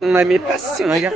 Này mi passing aja.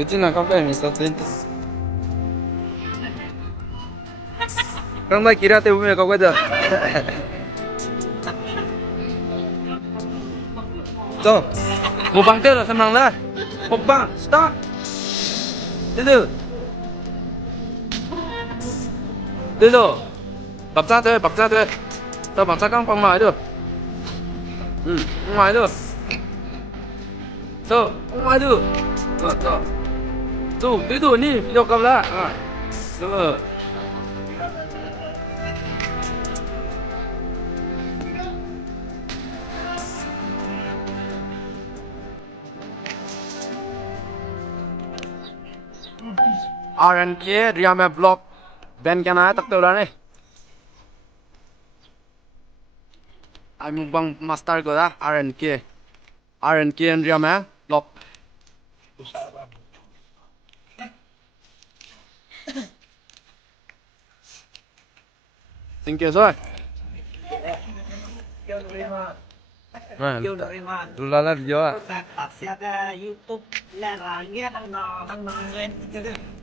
Itu nak kau ni satu itu. Kau nak kira tu punya kau ada. So, mau bangkit lah senang lah. Mau bang, start. Itu. Itu. Bập ra thôi, bập ra thôi. Tao bập ra căng phòng ngoài được. Ngoài được. Ngoài được. Tuh, itu nih, video kamera. Tuh. RNK Ria में blog ban क्या ना है तक तो उड़ाने आई मुंबंग मास्टर को दा RNK Ria में blog Thank you rồi dulu lah video YouTube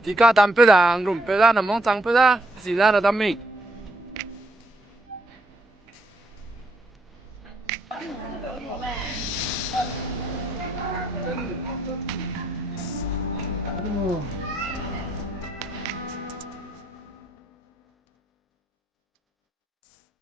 Tika tampil dah, rumpel dah, namong tampil dah, sila dah tampil.